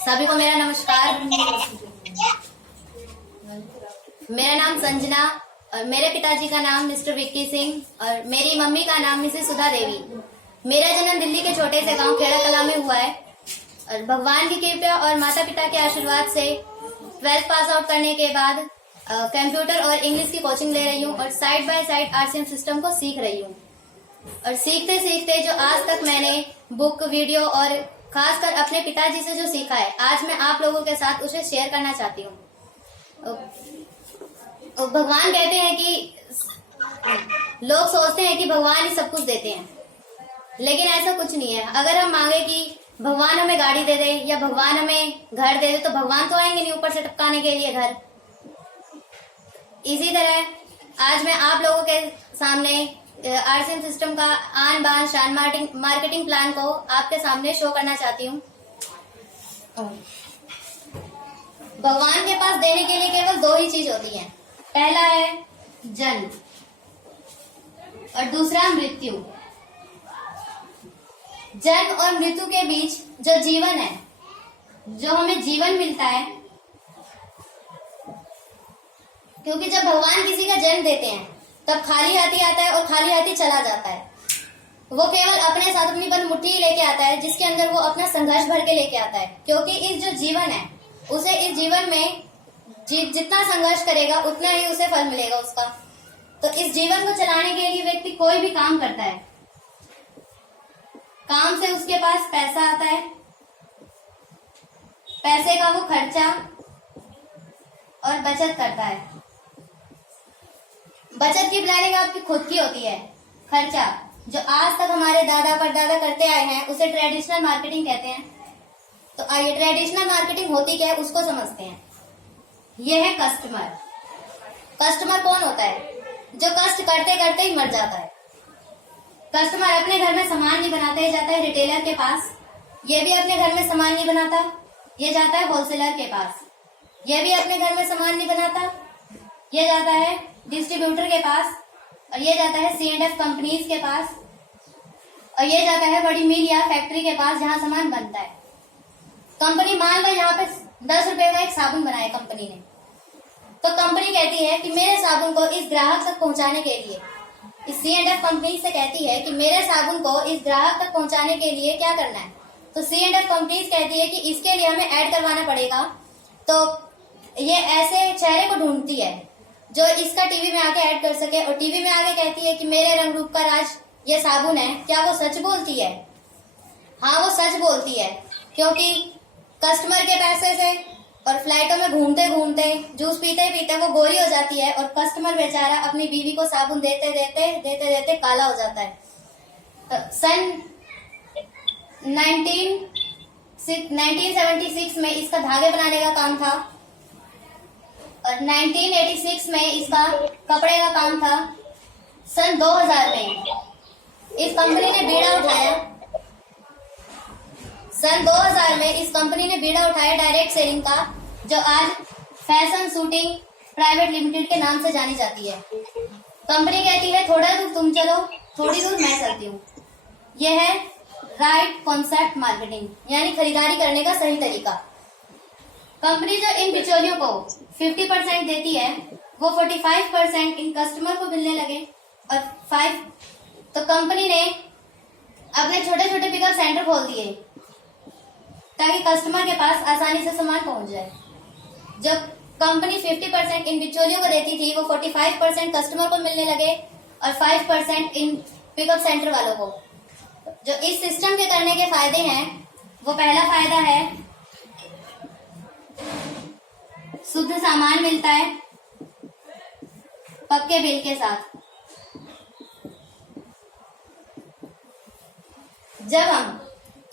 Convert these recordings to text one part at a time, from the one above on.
सभी को मेरा नमस्कार। मेरा नाम संजना और मेरे पिताजी का नाम मिस्टर विक्की सिंह और मेरी मम्मी का नाम मिसेस सुधा देवी। मेरा जन्म दिल्ली के छोटे से गांव खेड़ा कला में हुआ है और भगवान की कृपा और माता पिता के आशीर्वाद से 12th पास आउट करने के बाद कंप्यूटर और इंग्लिश की कोचिंग ले रही हूँ और side by side RCM system को सीख रही हूँ। और सीखते सीखते जो आज तक मैंने बुक, वीडियो और खासकर अपने पिताजी से जो सीखा है, आज मैं आप लोगों के साथ उसे शेयर करना चाहती हूँ। भगवान कहते हैं कि लोग सोचते हैं कि भगवान ही सब कुछ देते हैं, लेकिन ऐसा कुछ नहीं है। अगर हम मांगे कि भगवान हमें गाड़ी दे दे या भगवान हमें घर दे दे तो भगवान तो आएंगे नहीं ऊपर से टपकाने के लिए घर। इसी तरह आज मैं आप लोगों के सामने आरसीएम सिस्टम का आन बान शान मार्केटिंग प्लान को आपके सामने शो करना चाहती हूँ। भगवान के पास देने के लिए केवल दो ही चीज होती है, पहला है जन्म और दूसरा मृत्यु। जन्म और मृत्यु के बीच जो जीवन है, जो हमें जीवन मिलता है, क्योंकि जब भगवान किसी का जन्म देते हैं तब खाली हाथी आता है और खाली हाथी चला जाता है। वो केवल अपने साथ अपनी बंद मुट्ठी लेके आता है, जिसके अंदर वो अपना संघर्ष भर के लेके आता है, क्योंकि इस जो जीवन है उसे इस जीवन में जितना संघर्ष करेगा उतना ही उसे फल मिलेगा उसका। तो इस जीवन को चलाने के लिए व्यक्ति कोई भी काम करता है, काम से उसके पास पैसा आता है, पैसे का वो खर्चा और बचत करता है। बचत की प्लानिंग आपकी खुद की होती है। खर्चा जो आज तक हमारे दादा परदादा करते आए हैं उसे ट्रेडिशनल मार्केटिंग कहते हैं। तो आइए ट्रेडिशनल मार्केटिंग होती क्या है उसको समझते हैं। यह है कस्टमर। कस्टमर कौन होता है? जो कष्ट करते करते ही मर जाता है। कस्टमर अपने घर में सामान नहीं बनाता है, जाता है रिटेलर के पास। ये भी अपने घर में सामान नहीं बनाता, ये जाता है होलसेलर के पास। ये भी अपने घर में सामान नहीं बनाता, ये जाता है डिस्ट्रीब्यूटर के पास, और ये जाता है C&F कंपनीज के पास, और ये जाता है बड़ी मिल या फैक्ट्री के पास जहां सामान बनता है। कंपनी मान लो यहाँ पे 10 रुपए का एक साबुन बनाया कंपनी ने, तो कंपनी कहती है कि मेरे साबुन को इस ग्राहक तक पहुंचाने के लिए, इस C&F कंपनी से कहती है कि मेरे साबुन को इस ग्राहक तक पहुंचाने के लिए क्या करना है। तो C&F कंपनी कहती है कि इसके लिए हमें ऐड करवाना पड़ेगा। तो ये ऐसे चेहरे को ढूंढती है जो इसका टीवी में आके ऐड कर सके, और टीवी में आके कहती है कि मेरे रंग रूप का राज ये साबुन है। क्या वो सच बोलती है? हाँ, वो सच बोलती है, क्योंकि कस्टमर के पैसे से और फ्लाइटों में घूमते घूमते जूस पीते पीते वो गोरी हो जाती है, और कस्टमर बेचारा अपनी बीवी को साबुन देते देते काला हो जाता है। सन 1976 में इसका धागे बनाने का काम था, और 1986 में इसका कपड़े का काम था। सन 2000 में इस कंपनी ने बीड़ा उठाया। सन 2000 में इस कंपनी ने बीड़ा उठाया डायरेक्ट सेलिंग का, जो आज फैशन शूटिंग प्राइवेट लिमिटेड के नाम से जानी जाती है। कंपनी कहती है थोड़ा दूर तुम चलो, थोड़ी दूर मैं चलती हूँ। यह है राइट कॉन्सेप्ट मार्केटिंग, यानी खरीदारी करने का सही तरीका। कंपनी जो इन बिचौलियों को 50% देती है, वो 45% इन कस्टमर को मिलने लगे, और 5 तो कंपनी ने अपने छोटे छोटे पिकअप सेंटर खोल दिए ताकि कस्टमर के पास आसानी से सामान पहुंच जाए। जब कंपनी 50% इन बिचौलियों को देती थी, वो 45% कस्टमर को मिलने लगे और 5% इन पिकअप सेंटर वालों को। जो इस सिस्टम के करने के फायदे हैं, वो पहला फायदा है शुद्ध सामान मिलता है पक्के बिल के साथ। जब हम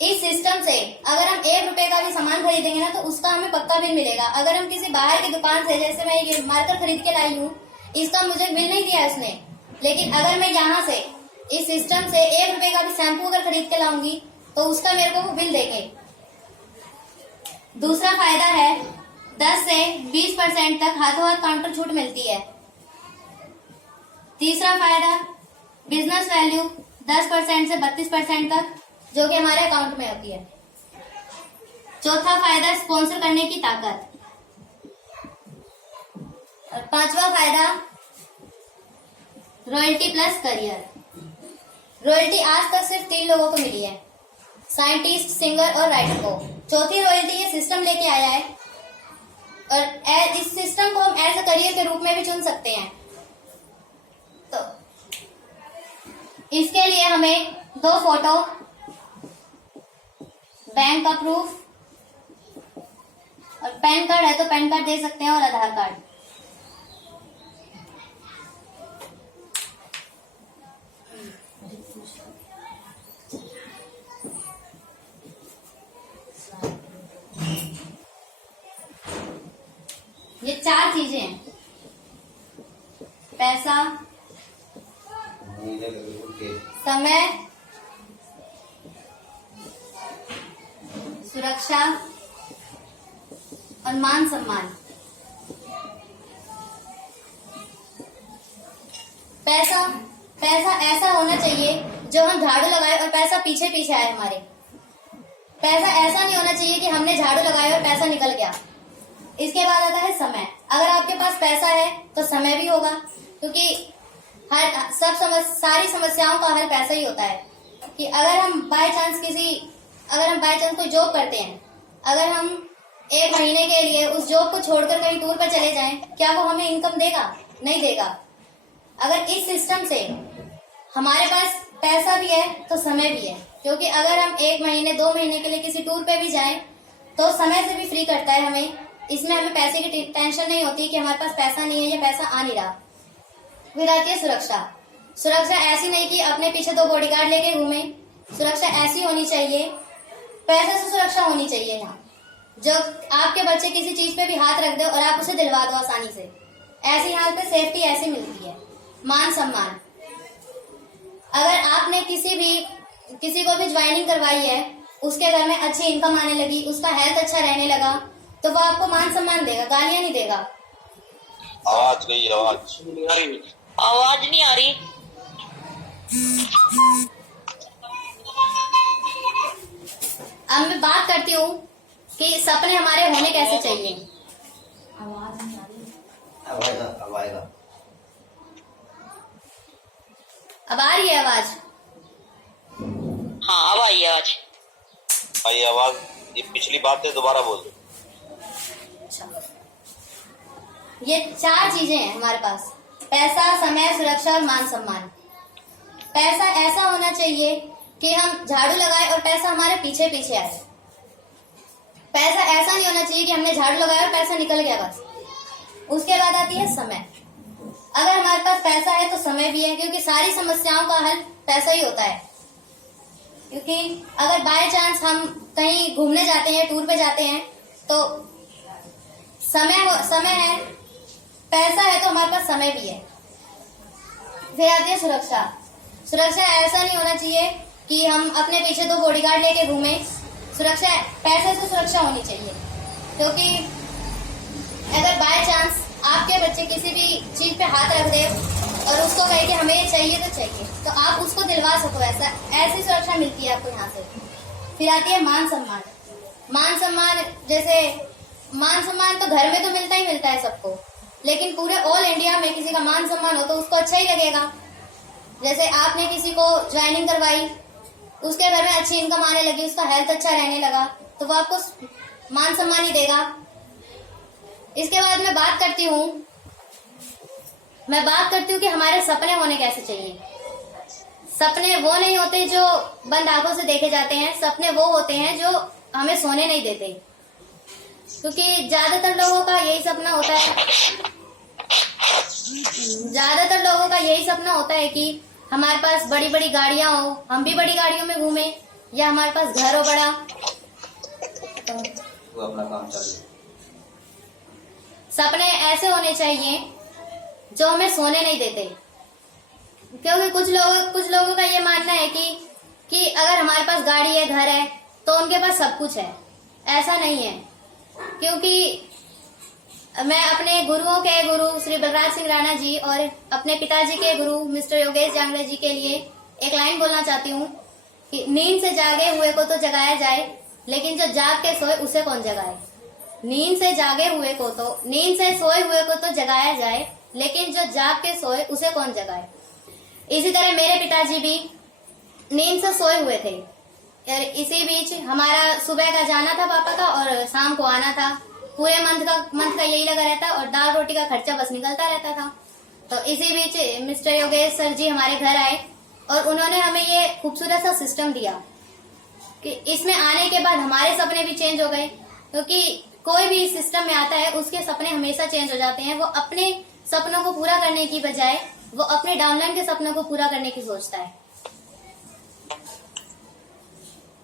इस सिस्टम से अगर हम 1 रुपए का भी सामान खरीदेंगे ना, तो उसका हमें पक्का बिल मिलेगा। अगर हम किसी बाहर की दुकान से, जैसे मैं ये मार्कर खरीद के लाई हूँ, इसका मुझे बिल नहीं दिया उसने, लेकिन अगर मैं यहाँ से इस सिस्टम से 1 रुपए का भी शैम्पू अगर खरीद के लाऊंगी तो उसका मेरे को वो बिल देंगे। दूसरा फायदा है 10 से 20% तक हाथों हाथ काउंटर छूट मिलती है। तीसरा फायदा बिजनेस वैल्यू 10% से 32% तक, जो कि हमारे अकाउंट में होती है। चौथा फायदा स्पॉन्सर करने की ताकत। और पांचवा फायदा रॉयल्टी प्लस करियर। रॉयल्टी आज तक सिर्फ 3 लोगों को मिली है, साइंटिस्ट, सिंगर और राइटर को। चौथी रॉयल्टी ये सिस्टम लेके आया है और इस सिस्टम को हम एज अ करियर के रूप में भी चुन सकते हैं। तो इसके लिए हमें 2 फोटो, बैंक का प्रूफ और पैन कार्ड है तो पैन कार्ड दे सकते हैं और आधार कार्ड। ये 4 चीजें हैं, पैसा, समय, सुरक्षा और मान सम्मान। पैसा ऐसा होना चाहिए जो हम झाड़ू लगाए और पैसा पीछे पीछे आए हमारे। पैसा ऐसा नहीं होना चाहिए कि हमने झाड़ू लगाया और पैसा निकल गया। इसके बाद आता है समय। अगर आपके पास पैसा है तो समय भी होगा, क्योंकि सारी समस्याओं का हल पैसा ही होता है। कि अगर हम बाय चांस कोई जॉब करते हैं, अगर हम 1 महीने के लिए उस जॉब को छोड़कर कहीं टूर पर चले जाएं, क्या वो हमें इनकम देगा? नहीं देगा। अगर इस सिस्टम से हमारे पास पैसा भी है तो समय भी है, क्योंकि अगर हम 1 महीने 2 महीने के लिए किसी टूर पे भी जाएं तो समय से भी फ्री करता है हमें। इसमें हमें पैसे की टेंशन नहीं होती कि हमारे पास पैसा नहीं है या पैसा आ नहीं रहा। फिर आती है सुरक्षा। सुरक्षा ऐसी नहीं कि अपने पीछे 2 बॉडीगार्ड लेके घूमे। सुरक्षा ऐसी होनी चाहिए, पैसे से सुरक्षा होनी चाहिए यहाँ, जो आपके बच्चे किसी चीज पे भी हाथ रख दे और आप उसे दिलवा दो आसानी से। ऐसी हालत पे सेफ्टी ऐसी मिलती है। मान सम्मान। अगर आपने किसी को भी ज्वाइनिंग करवाई है, उसके घर में अच्छी इनकम आने लगी, उसका हेल्थ अच्छा रहने लगा, तो वो आपको मान सम्मान देगा, गालियां नहीं देगा। आवाज नहीं आ रही। अब मैं बात करती हूँ कि सपने हमारे होने कैसे चाहिए। आवाज नहीं आ रही। अब आ रही है आवाज? हाँ, अब आई आवाज। ये पिछली बात है, दोबारा बोल दो। ये 4 चीजें हैं हमारे पास: पैसा, समय, सुरक्षा और मान सम्मान। पैसा ऐसा होना चाहिए कि हम झाड़ू लगाए और पैसा हमारे पीछे पीछे आए। पैसा ऐसा नहीं होना चाहिए कि हमने झाड़ू लगाया और पैसा निकल गया बस। उसके बाद आती है समय। अगर हमारे पास पैसा है तो समय भी है, क्योंकि सारी समस्याओं का हल पैसा ही होता है। क्योंकि अगर बाय चांस हम कहीं घूमने जाते हैं, टूर पे जाते हैं, तो समय है, पैसा है तो हमारे पास समय भी है। फिर आती है सुरक्षा। सुरक्षा ऐसा नहीं होना चाहिए कि हम अपने पीछे 2 बॉडीगार्ड लेके घूमे। सुरक्षा पैसे से सुरक्षा होनी चाहिए, क्योंकि अगर बाय चांस आपके बच्चे किसी भी चीज पे हाथ रख दे और उसको कहे कि हमें ये चाहिए तो आप उसको दिलवा सको। ऐसी सुरक्षा मिलती है आपको यहाँ से। फिर आती है मान सम्मान। मान सम्मान तो घर में तो मिलता ही मिलता है सबको, लेकिन पूरे ऑल इंडिया में किसी का मान सम्मान हो तो उसको अच्छा ही लगेगा। जैसे आपने किसी को ज्वाइनिंग करवाई, उसके घर में अच्छी इनकम आने लगी, उसका हेल्थ अच्छा रहने लगा, तो वो आपको मान सम्मान ही देगा। इसके बाद मैं बात करती हूँ कि हमारे सपने होने कैसे चाहिए। सपने वो नहीं होते जो बंद आंखों से देखे जाते हैं। सपने वो होते हैं जो हमें सोने नहीं देते, क्योंकि ज्यादातर लोगों का यही सपना होता है कि हमारे पास बड़ी बड़ी गाड़ियां हो, हम भी बड़ी गाड़ियों में घूमे, या हमारे पास घर हो बड़ा, वो अपना काम चालू। सपने ऐसे होने चाहिए जो हमें सोने नहीं देते, क्योंकि कुछ लोगों का ये मानना है कि अगर हमारे पास गाड़ी है, घर है, तो उनके पास सब कुछ है। ऐसा नहीं है, क्योंकि मैं अपने गुरुओं के गुरु श्री बलराज सिंह राणा जी और अपने पिताजी के गुरु मिस्टर योगेश जांगड़े जी के लिए एक लाइन बोलना चाहती हूँ कि नींद से जागे हुए को तो जगाया जाए, लेकिन जो जाग के सोए उसे कौन जगाए। नींद से सोए हुए को तो जगाया जाए, लेकिन जो जाग के सोए उसे कौन जगाए। इसी तरह मेरे पिताजी भी नींद से सोए हुए थे, और इसी बीच हमारा सुबह का जाना था पापा का और शाम को आना था। पूरे मंथ का यही लगा रहता, और दाल रोटी का खर्चा बस निकलता रहता था। तो इसी बीच मिस्टर योगेश सर जी हमारे घर आए और उन्होंने हमें ये खूबसूरत सा सिस्टम दिया कि इसमें आने के बाद हमारे सपने भी चेंज हो गए, क्योंकि कोई भी इस सिस्टम में आता है उसके सपने हमेशा चेंज हो जाते हैं। वो अपने सपनों को पूरा करने की बजाय वो अपने डाउनलाइन के सपनों को पूरा करने की सोचता है।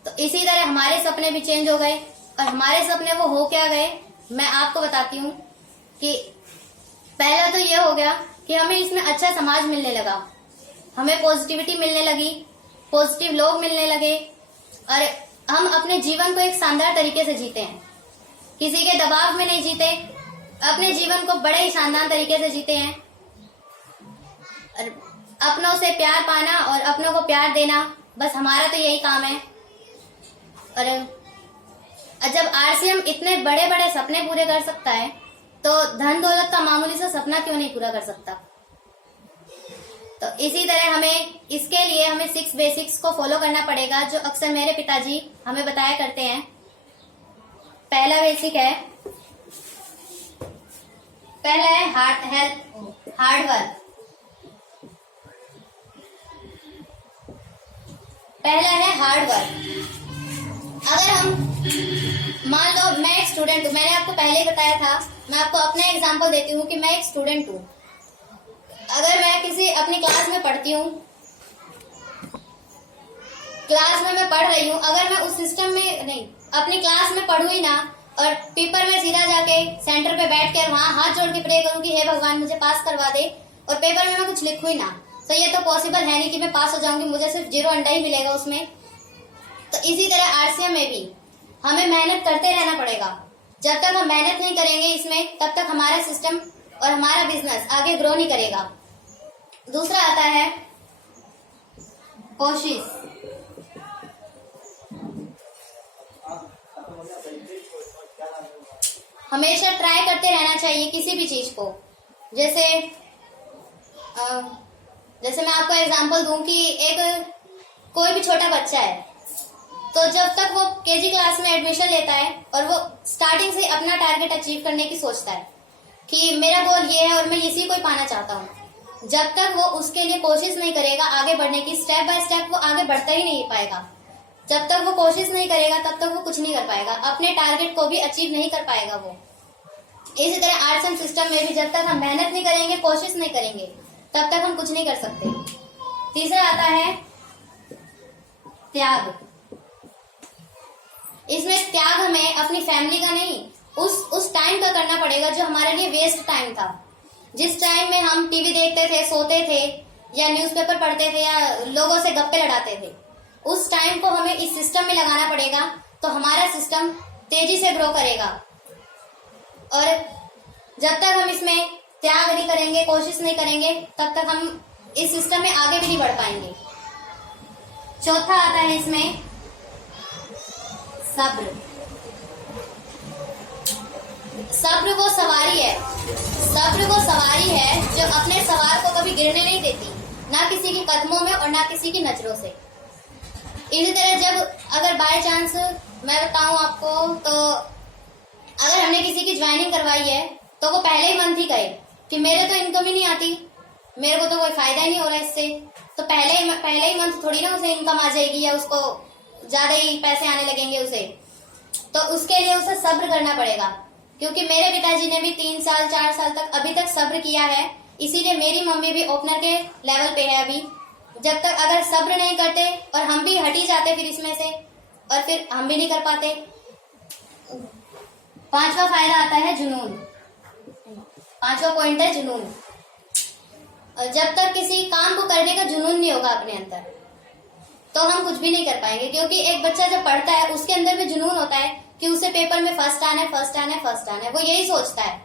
तो इसी तरह हमारे सपने भी चेंज हो गए, और हमारे सपने वो हो क्या गए मैं आपको बताती हूँ। कि पहला तो ये हो गया कि हमें इसमें अच्छा समाज मिलने लगा, हमें पॉजिटिविटी मिलने लगी, पॉजिटिव लोग मिलने लगे, और हम अपने जीवन को एक शानदार तरीके से जीते हैं। किसी के दबाव में नहीं जीते, अपने जीवन को बड़े ही शानदार तरीके से जीते हैं। और अपनों से प्यार पाना और अपनों को प्यार देना, बस हमारा तो यही काम है। और जब आरसीएम इतने बड़े बड़े सपने पूरे कर सकता है, तो धन दौलत का मामूली सा सपना क्यों नहीं पूरा कर सकता। तो इसी तरह इसके लिए हमें 6 बेसिक्स को फॉलो करना पड़ेगा, जो अक्सर मेरे पिताजी हमें बताया करते हैं। पहला बेसिक है, पहला है हार्ड वर्क। पहला है हार्ड वर्क। अगर हम मान लो मैं एक स्टूडेंट हूँ, मैंने आपको पहले ही बताया था, मैं आपको अपना एग्जांपल देती हूँ कि मैं एक स्टूडेंट हूँ। अगर मैं किसी अपनी क्लास में पढ़ती हूँ, क्लास में मैं पढ़ रही हूँ, अगर मैं उस सिस्टम में नहीं अपनी क्लास में पढ़ूँ ही ना, और पेपर में सीधा जाके सेंटर पे बैठ कर वहां हाथ जोड़ के प्रे करूँ कि हे भगवान मुझे पास करवा दे, और पेपर में मैं कुछ लिखूँ ही ना, तो ये तो पॉसिबल है नहीं कि मैं पास हो जाऊंगी, मुझे सिर्फ 0 अंडा ही मिलेगा उसमें। तो इसी तरह आरसीएम में भी हमें मेहनत करते रहना पड़ेगा। जब तक हम मेहनत नहीं करेंगे इसमें, तब तक हमारा सिस्टम और हमारा बिजनेस आगे ग्रो नहीं करेगा। दूसरा आता है कोशिश। हमेशा ट्राई करते रहना चाहिए किसी भी चीज को। जैसे मैं आपको एग्जांपल दूं कि कोई भी छोटा बच्चा है, तो जब तक वो केजी क्लास में एडमिशन लेता है और वो स्टार्टिंग से अपना टारगेट अचीव करने की सोचता है कि मेरा गोल ये है और मैं इसी को ही पाना चाहता हूँ, जब तक वो उसके लिए कोशिश नहीं करेगा आगे बढ़ने की, स्टेप बाय स्टेप वो आगे बढ़ता ही नहीं पाएगा। जब तक वो कोशिश नहीं करेगा तब तक वो कुछ नहीं कर पाएगा, अपने टारगेट को भी अचीव नहीं कर पाएगा वो। इसी तरह आर्ट्स एंड सिस्टम में भी जब तक हम मेहनत नहीं करेंगे, कोशिश नहीं करेंगे, तब तक हम कुछ नहीं कर सकते। तीसरा आता है त्याग। इसमें त्याग हमें अपनी फैमिली का नहीं, उस टाइम का करना पड़ेगा जो हमारे लिए वेस्ट टाइम था। जिस टाइम में हम टीवी देखते थे, सोते थे, या न्यूज़पेपर पढ़ते थे, या लोगों से गप्पे लड़ाते थे, उस टाइम को हमें इस सिस्टम में लगाना पड़ेगा, तो हमारा सिस्टम तेजी से ग्रो करेगा। और जब तक हम इसमें त्याग नहीं करेंगे, कोशिश नहीं करेंगे, तब तक हम इस सिस्टम में आगे भी नहीं बढ़ पाएंगे। चौथा आता है इसमें सब्र। सब्र वो सवारी है, सब्र वो सवारी है जो अपने सवार को कभी गिरने नहीं देती, ना किसी के कदमों में और ना किसी की नजरों से। इसी तरह जब अगर बाय चांस मैं बताऊं आपको, तो अगर हमने किसी की ज्वाइनिंग करवाई है तो वो पहले ही मंथ ही कहे कि मेरे तो इनकम ही नहीं आती, मेरे को तो कोई फायदा ही नहीं हो रहा इससे, तो पहले ही मंथ थोड़ी ना उसे इनकम आ जाएगी या उसको ज्यादा ही पैसे आने लगेंगे उसे। तो उसके लिए उसे सब्र करना पड़ेगा, क्योंकि मेरे पिताजी ने भी 3 साल 4 साल तक अभी तक सब्र किया है। इसीलिए मेरी मम्मी भी ओपनर के लेवल पे है अभी। जब तक अगर सब्र नहीं करते और हम भी हट ही जाते फिर इसमें से, और फिर हम भी नहीं कर पाते। 5वां फायदा आता है जुनून। 5वां पॉइंट है जुनून। और जब तक किसी काम को करने का जुनून नहीं होगा अपने अंदर, तो हम कुछ भी नहीं कर पाएंगे। क्योंकि एक बच्चा जब पढ़ता है उसके अंदर भी जुनून होता है कि उसे पेपर में फर्स्ट आना है, फर्स्ट आना है, फर्स्ट आना है, वो यही सोचता है,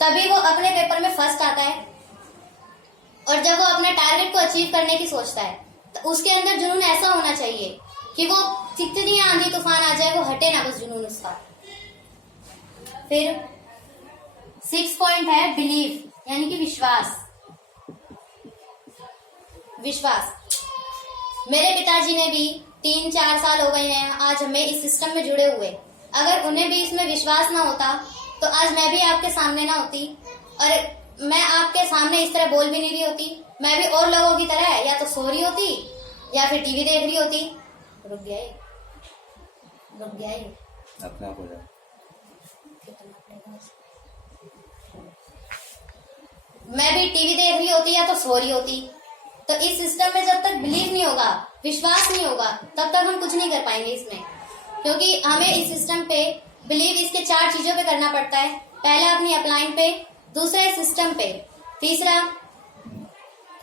तभी वो अपने पेपर में फर्स्ट आता है। और जब वो अपने टारगेट को अचीव करने की सोचता है, तो उसके अंदर जुनून ऐसा होना चाहिए कि वो कितनी आंधी तूफान आ जाए वो हटे ना बस जुनून उसका। फिर 6 पॉइंट है बिलीव यानी कि विश्वास। विश्वास, मेरे पिताजी ने भी 3-4 साल हो गए हैं आज हमें इस सिस्टम में जुड़े हुए। अगर उन्हें भी इसमें विश्वास ना होता तो आज मैं भी आपके सामने ना होती और मैं आपके सामने इस तरह बोल भी नहीं रही होती। मैं भी और लोगों की तरह या तो सो रही होती या फिर टीवी देख रही होती। रुक गया ये अपने आप हो जाए। मैं भी टीवी देख रही होती या तो सो रही होती। तो इस सिस्टम में जब तक बिलीव नहीं होगा, विश्वास नहीं होगा, तब तक हम कुछ नहीं कर पाएंगे इसमें। क्योंकि हमें इस सिस्टम पे बिलीव इसके 4 चीजों पे करना पड़ता है। पहला अपनी अपलाइन पे, दूसरा इस सिस्टम पे,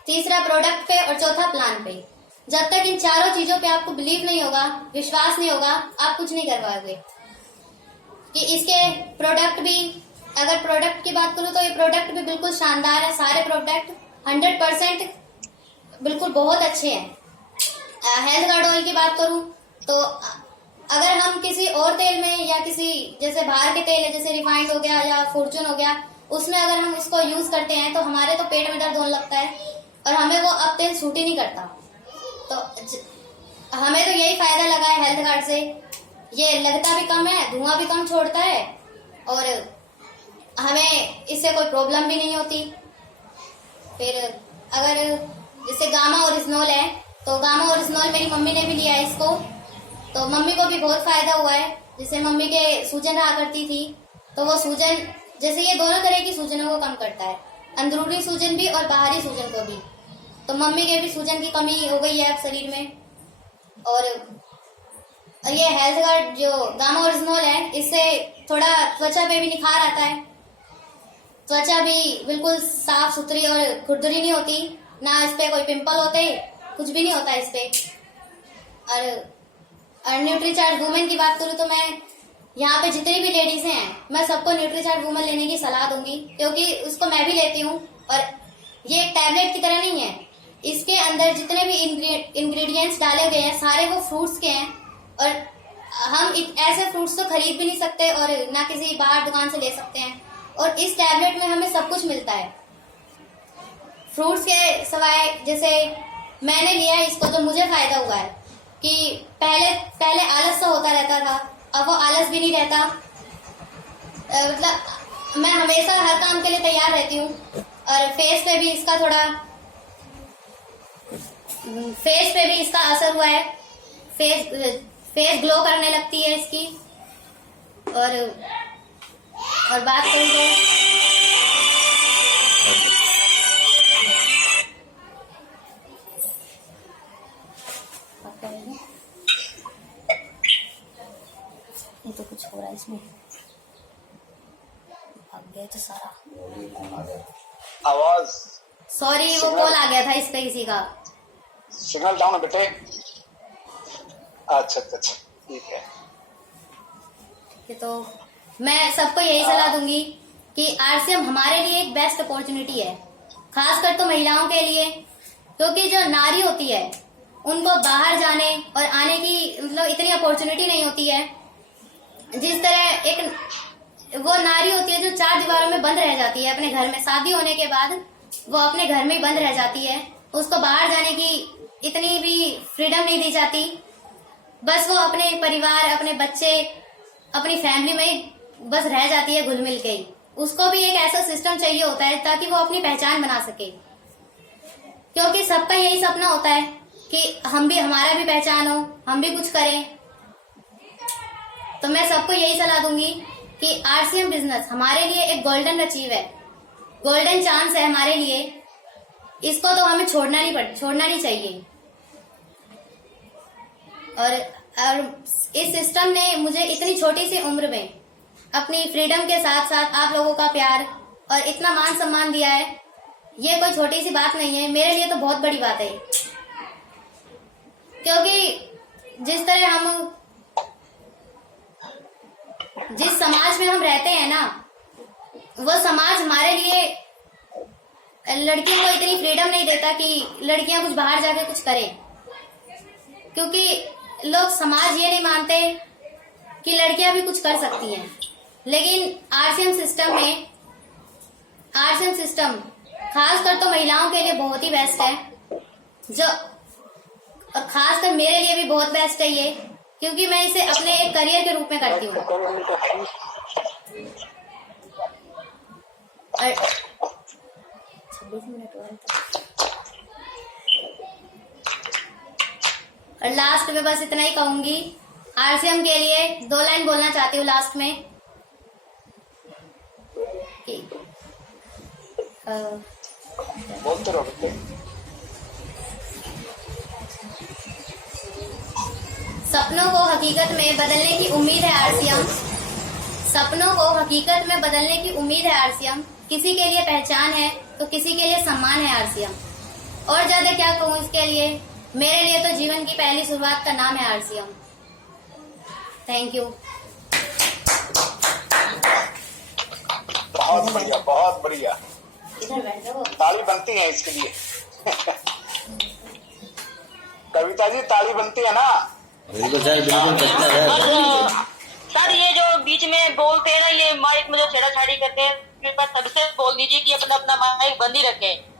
तीसरा प्रोडक्ट पे और चौथा प्लान पे। जब तक इन चारों चीजों पे आपको बिलीव नहीं होगा, विश्वास नहीं होगा, आप कुछ नहीं कर पाओगे। कि इसके प्रोडक्ट भी, अगर प्रोडक्ट की बात करूं तो ये प्रोडक्ट भी बिल्कुल शानदार है। सारे प्रोडक्ट 100% बिल्कुल बहुत अच्छे हैं। हेल्थ गार्ड ऑयल की बात करूं तो अगर हम किसी और तेल में या किसी जैसे बाहर के तेल है जैसे रिफाइंड हो गया या फॉर्चून हो गया, उसमें अगर हम उसको यूज करते हैं तो हमारे तो पेट में दर्द होने लगता है और हमें वो अब तेल सूट ही नहीं करता। तो हमें तो यही फायदा लगा है हेल्थ गार्ड से। ये लगता भी कम है, धुआं भी कम छोड़ता है और हमें इससे कोई प्रॉब्लम भी नहीं होती। फिर अगर जैसे गामा ओरिजिनल है तो गामा ओरिजिनल मेरी मम्मी ने भी लिया है इसको, तो मम्मी को भी बहुत फायदा हुआ है। जैसे मम्मी के सूजन रहा करती थी तो वो सूजन, जैसे ये दोनों तरह की सूजनों को कम करता है, अंदरूनी सूजन भी और बाहरी सूजन को भी। तो मम्मी के भी सूजन की कमी हो गई है अब शरीर में। और ये हेल्थ गार्ड जो गामा ओरिजिनल है, इससे थोड़ा त्वचा पे भी निखार आता है। त्वचा भी बिल्कुल साफ सुथरी और खुरदुरी नहीं होती, ना इस पे कोई पिंपल होते, कुछ भी नहीं होता इस पे। और न्यूट्रीचार्ज वुमेन की बात करूँ तो मैं यहाँ पे जितनी भी लेडीज हैं मैं सबको न्यूट्रीचार्ज वुमेन लेने की सलाह दूंगी, क्योंकि उसको मैं भी लेती हूँ। और ये एक टैबलेट की तरह नहीं है, इसके अंदर जितने भी इंग्रेडिएंट्स डाले गए हैं सारे वो फ्रूट्स के हैं। और हम ऐसे फ्रूट्स तो खरीद भी नहीं सकते और ना किसी बाहर दुकान से ले सकते हैं। और इस टैबलेट में हमें सब कुछ मिलता है फ्रूट्स के सिवाय। जैसे मैंने लिया है इसको तो मुझे फायदा हुआ है कि पहले आलस तो होता रहता था, अब वो आलस भी नहीं रहता। मतलब मैं हमेशा हर काम के लिए तैयार रहती हूँ। और फेस पे भी इसका असर हुआ है। फेस ग्लो करने लगती है इसकी। और बात करूँ तो कुछ हो रहा है इसमें, भाग गया तो सारा। आवाज सॉरी वो कॉल आ गया था इस पे किसी का। सिग्नल डाउन है बेटे। अच्छा ठीक है। तो मैं सबको यही सलाह दूंगी कि आरसीएम हमारे लिए एक बेस्ट अपॉर्चुनिटी है, खासकर तो महिलाओं के लिए। क्योंकि जो नारी होती है उनको बाहर जाने और आने की मतलब इतनी अपॉर्चुनिटी नहीं होती है। जिस तरह एक वो नारी होती है जो 4 दीवारों में बंद रह जाती है अपने घर में, शादी होने के बाद वो अपने घर में ही बंद रह जाती है, उसको बाहर जाने की इतनी भी फ्रीडम नहीं दी जाती। बस वो अपने परिवार, अपने बच्चे, अपनी फैमिली में बस रह जाती है घुल मिल के ही। उसको भी एक ऐसा सिस्टम चाहिए होता है ताकि वो अपनी पहचान बना सके। क्योंकि सबका यही सपना होता है कि हमारा भी पहचान हो, हम भी कुछ करें। तो मैं सबको यही सलाह दूंगी कि आरसीएम बिजनेस हमारे लिए एक गोल्डन अचीव है, गोल्डन चांस है हमारे लिए। इसको तो हमें छोड़ना नहीं चाहिए। और इस सिस्टम ने मुझे इतनी छोटी सी उम्र में अपनी फ्रीडम के साथ साथ आप लोगों का प्यार और इतना मान सम्मान दिया है। ये कोई छोटी सी बात नहीं है, मेरे लिए तो बहुत बड़ी बात है। क्योंकि जिस समाज में हम रहते हैं ना, वो समाज हमारे लिए लड़कियों को इतनी फ्रीडम नहीं देता कि लड़कियां कुछ बाहर जाके कुछ करें। क्योंकि लोग समाज ये नहीं मानते कि लड़कियां भी कुछ कर सकती हैं, लेकिन आरसीएम सिस्टम खासकर तो महिलाओं के लिए बहुत ही बेस्ट है, जो और खासकर मेरे लिए भी बहुत बेस्ट है ये, क्योंकि मैं इसे अपने एक करियर के रूप में करती हूँ। और 26 मिनट और लास्ट में बस इतना ही कहूंगी, आरसीएम के लिए 2 लाइन बोलना चाहती हूँ लास्ट में कि बोलते रहो बेटे। सपनों को हकीकत में बदलने की उम्मीद है आरसीएम। सपनों को हकीकत में बदलने की उम्मीद है आरसीएम। किसी के लिए पहचान है तो किसी के लिए सम्मान है आरसीएम। और ज्यादा क्या कहूँ इसके लिए, मेरे लिए तो जीवन की पहली शुरुआत का नाम है आरसीएम। Thank you. बहुत बढ़िया, बहुत बढ़िया। इधर बैठ जाओ। ताली बनती है इसके लिए। कविता जी ताली बनती है ना? बिल्कुल सर, बिल्कुल सस्ता है सर। ये जो बीच में बोलते हैं ना, ये माइक में जो छेड़ाछाड़ी करते हैं, सबसे बोल दीजिए कि अपना अपना माइक बंद ही रखें।